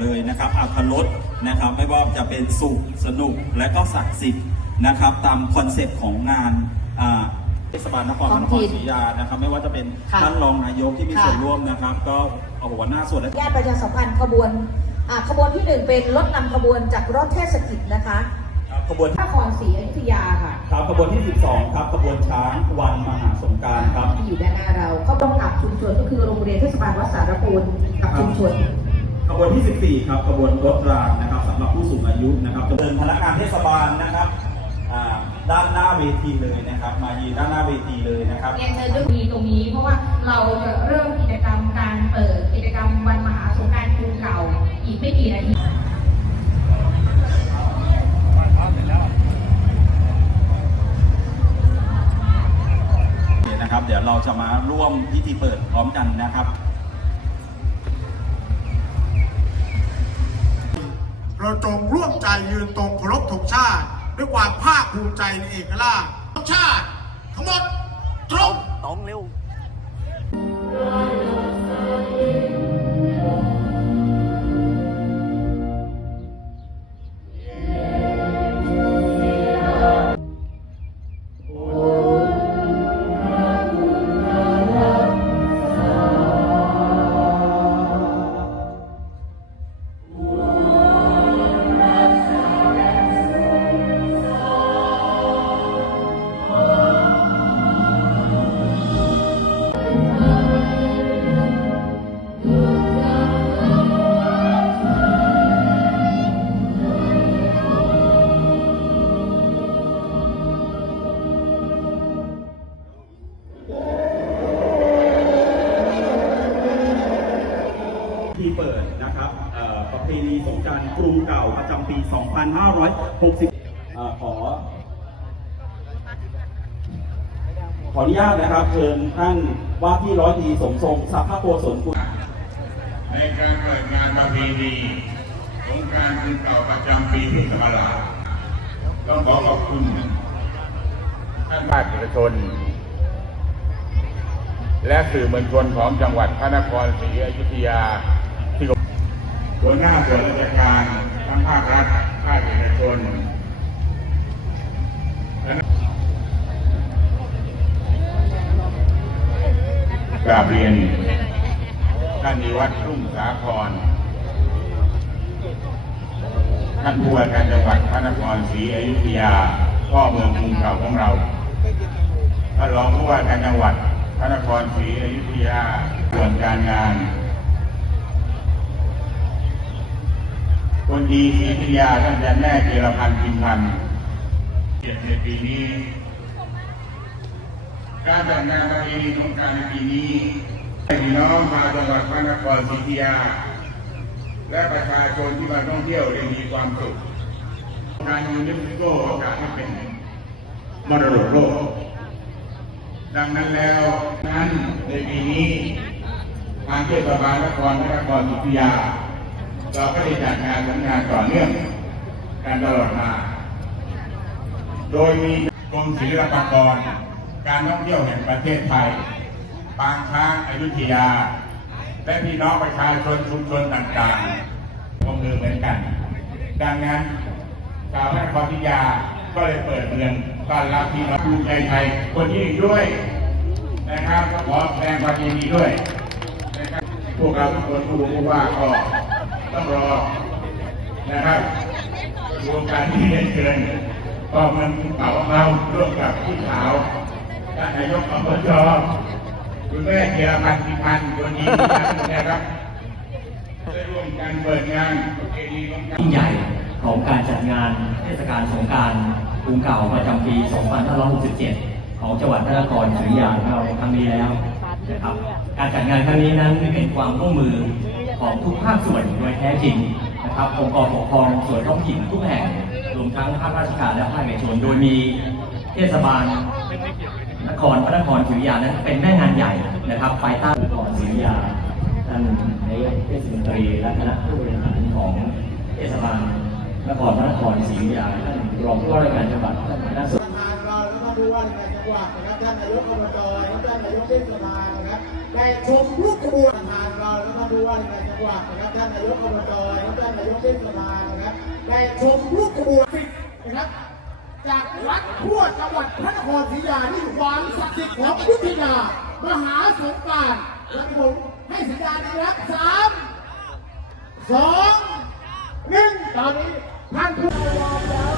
เลยนะครับอัธรสนะครับ ไม่ว่าจะเป็นสุขสนุกและก็ศักดิ์สิทธิ์นะครับ ตามคอนเซปต์ของงานอ่าเทศบาลนครพระนครศรีอยุธยานะครับ ไม่ว่าจะเป็นค่ะท่านรองนายกที่มีค่ะส่วนร่วมนะครับ ก็เอาหัวหน้าส่วนและญาติประชาสัมพันธ์ขบวนอ่าขบวนที่หนึ่งเป็นรถนำขบวนจากรถเทศกิจนะคะขบวนนครศรีอยุธยาค่ะครับขบวนที่ 12 ครับขบวนช้างวันมหาสงกรารครับที่อยู่ด้านหน้าเราเขาต้องกับชุมชนก็คือโรงเรียนเทศบาลวัดสารปูนกับชุมชน ขบวนที่ 14 ครับขบวนรถรางนะครับสำหรับผู้สูงอายุนะครับเดินพนักงานเทศบาลนะครับอ่าด้านหน้าเวทีเลยนะครับ มายืนด้านหน้าเวทีเลยนะครับเรียนเชิญด้วยมีตรงนี้เพราะว่าเราจะเริ่มกิจกรรมการเปิดกิจกรรมวันมหาสงกรารกรุงเก่าอีกไม่กี่นาทีนะครับ เดี๋ยวเราจะมาร่วมพิธีเปิดพร้อมกันนะครับ เราจงร่วมใจยืนตรงเคารพธงชาติ ด้วยความภาคภูมิใจในเอกราชธงชาติ ทั้งหมดตรงตรงเร็ว เพณีสงการกรุงเก่าประจำปี 2560อขอ ขออนุญาตนะครับ เชิญท่านว่าที่ร้อยตีสมทรงสัพพะโกศลกุลในการเปิดงานประเพณีสงการารคืนเก่าประจำปีพุทธศักราชต้องขอขอบคุณท่านภาคเอกชน และสื่อมวลชนของจังหวัดพระนครศรีอยุธยา หัวหน้าส่วนราชการทั้งภาครัฐภาคเอกชนกราบเรียนท่านนิวัฒน์รุ่งสาคร ท่านผู้ว่าการจังหวัดพระนครศรีอยุธยาพ่อเมืองกรุงเก่าของเราท่านรองผู้ว่าการจังหวัดพระนครศรีอยุธยาส่วนการงาน คนดีศรีอยุธยาท่านอาจารย์แม่เจรพันธ์พิมพันธ์เกียรติในปีนี้ การจัดงานประเพณีสงการในปีนี้ให้พี่น้องชาวจังหวัดพระนครศรีอยุธยา และประชาชนที่มาท่องเที่ยวได้มีความสุขการยูนิสโกประกาศให้เป็นมรดกโลก ดังนั้นแล้วนั้นในปีนี้ทางเทศบาลนครพระนครศรีอยุธยา เราก็ได้จัดงานทำงานต่อเนื่องกันตลอดมา โดยมีกรมศิลปากร การท่องเที่ยวแห่งประเทศไทย ปางช้างอยุธยา และพี่น้องประชาชนชุมชนต่างๆร่วมมือเหมือนกัน ดังนั้นชาวพระนครศรีอยุธยาก็เลยเปิดเมืองต้อนรับพี่น้องภูมิใจไทยคนที่อีกด้วยนะครับก็ขอแสดงความยินดีด้วยนะครับพวกเราทุกคนผู้ว่าก็ ต้องรอนะครับดูการที่ได้เชิญก็มันเก่าเราร่วมกับพี่สาวท่านนายกอบจคุณแม่เกียรพันธ์พิพันธ์คนนี้นะครับได้ร่วมกันเปิดงานประเพณีสงกรานต์ยิ่งใหญ่ของการจัดงานเทศกาลสงการกรุงเก่าประจำปี 2567 ของจังหวัดพระนครศรีอยุธยาเราครั้งนี้แล้วนะครับ การจัดงานครั้งนี้นั้นเป็นความร่วมมือ ของทุกภาคส่วนโดยแท้จริงนะครับองค์กรปกครองส่วนท้องถิ่นทุกแห่งรวมทั้งภาคราชการและภาคเอกชน โดยมีเทศบาลนครพระนครศรีอยุธยานั้นเป็นแม่งานใหญ่นะครับภายใต้นครศรีอยุธยาท่านนายกเทศมนตรีและคณะผู้บริหารของเทศบาลนครพระนครศรีอยุธยาท่านรองผู้ว่าราชการจังหวัดท่านหัวหน้าส่ ผู้ว่าราชการจังหวัดนะครับท่านนายกอบจท่านนายกเทศบาลนะครับได้ชมลูกขบวนประธานเราแล้วก็ผู้ว่าราชการจังหวัดนะครับท่านนายกอบจนะครับได้ชมลูกขบวนนะครับจากวัดทั่วจังหวัดพระนครศรีอยุธยาที่ความศักดิ์สิทธิ์ของอยุธยามหาสงการและผมให้สัญญาณนะครับสามสองหนึ่งตอนนี้ท่านผู้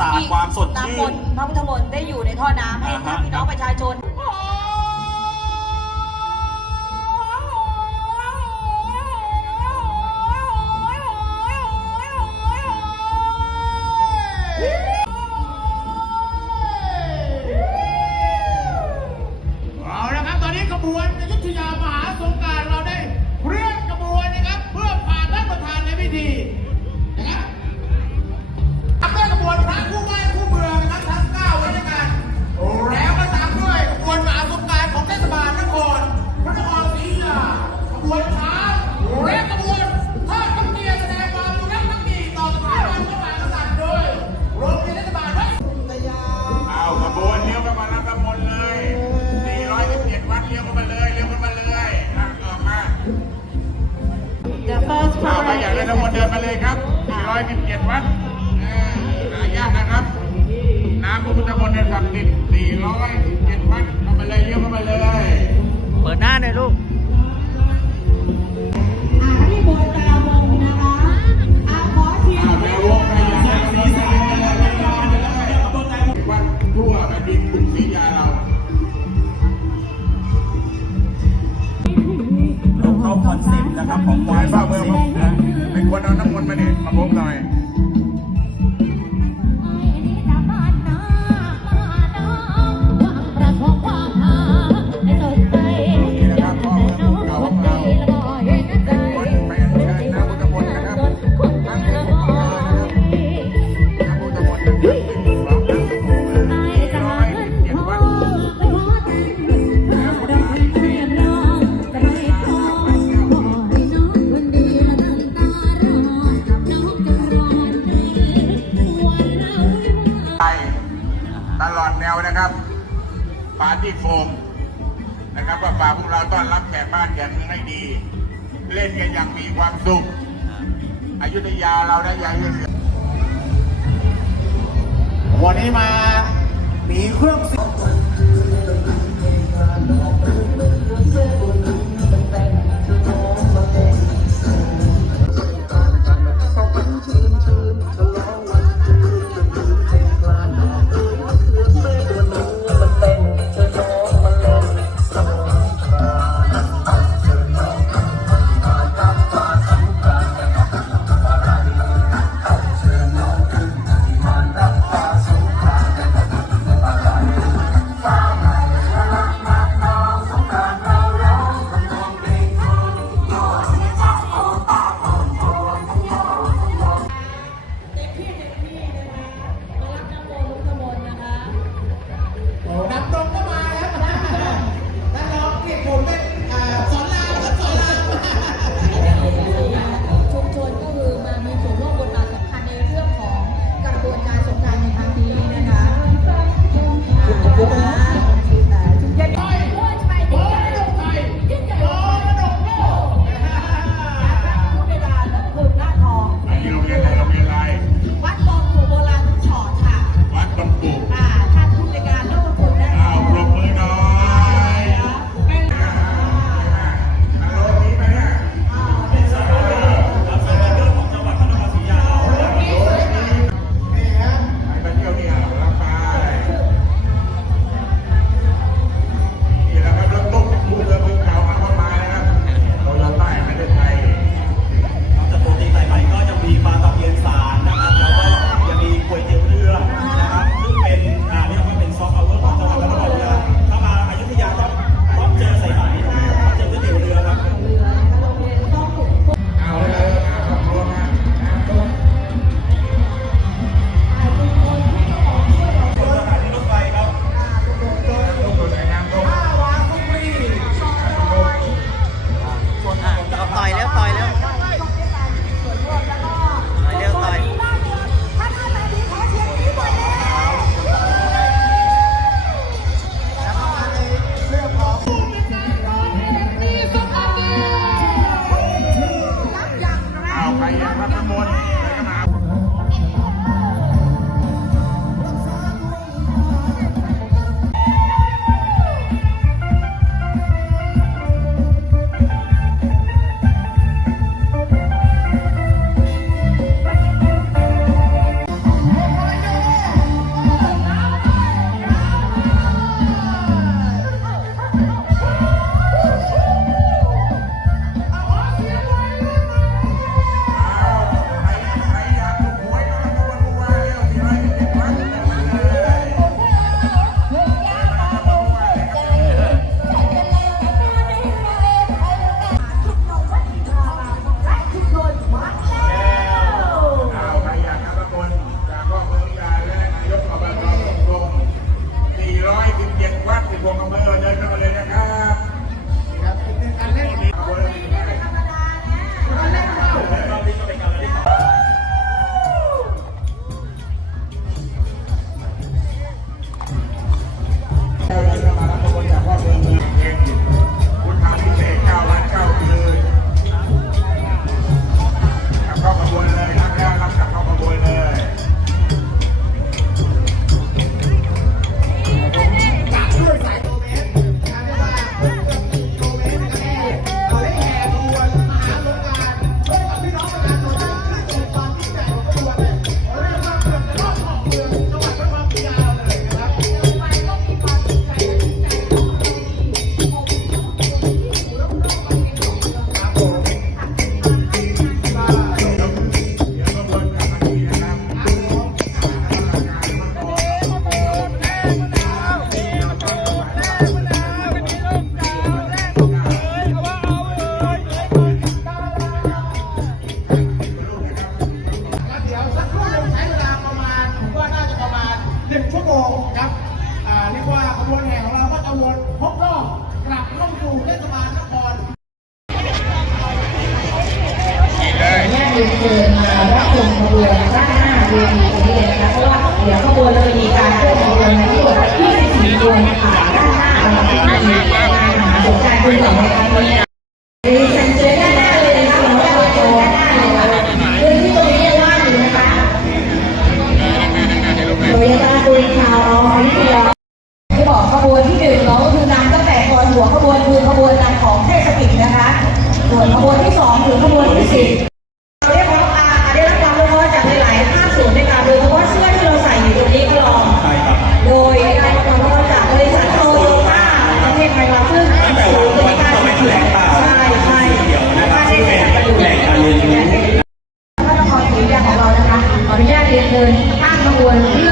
สาดความสดชื่น้ำมนนต์พระพุทธมนต์ได้อยู่ในท่อน้ำให้อ่าฮะ พี่น้องประชาชน 417วัดเข้ามาเลยเลี้ยวเข้ามาเลย เปิดหน้าหน่อยลูกอ่าที่บนกลาวงนะคะอ่าขอเสียงเอาววงไปย่างนี้สีสันเลยไปเลยไปเลยวัดทั่วแผ่นดินกรุงศรียาเราเราเข้าคอนเซ็ปต์นะครับของวายบ้าเมืองนะเป็นคนเอาน้ำมนต์มาเนี่ยมาพบหน่อย ตลอดแนวนะครับปาร์ตี้โฟมนะครับว่าฝากพวกเราต้อนรับแขกบ้านแขกเมืองให้ดี เล่นกันอย่างมีความสุขอยุธยาเราได้ใหญ่ที่สุดวันนี้มามีเครื่องเสียง ครับ รีชาวน้องอยุธยาที่บอกขบวนที่หนึ่งเนาะก็คือนำตั้งแต่ก่อนหัวขบวนคือขบวนนำของเทศกิจนะคะ ส่วนขบวนที่สองคือขบวนที่สิบเราได้รับอาได้รับความรู้จากหลายๆภาคส่วนในการโดยเฉพาะเสื้อที่เราใส่อยู่ตรงนี้ก็ลองโดยบริษัทโตโยต้าประเทศไทยซึ่งศูนย์บริการใช่ใช่ถ้าได้แข่งกันอยู่แหล่งการเรียนรู้พระนครศรีอยุธยาของเรานะคะขออนุญาตเรียนเดินข้ามขบวนที่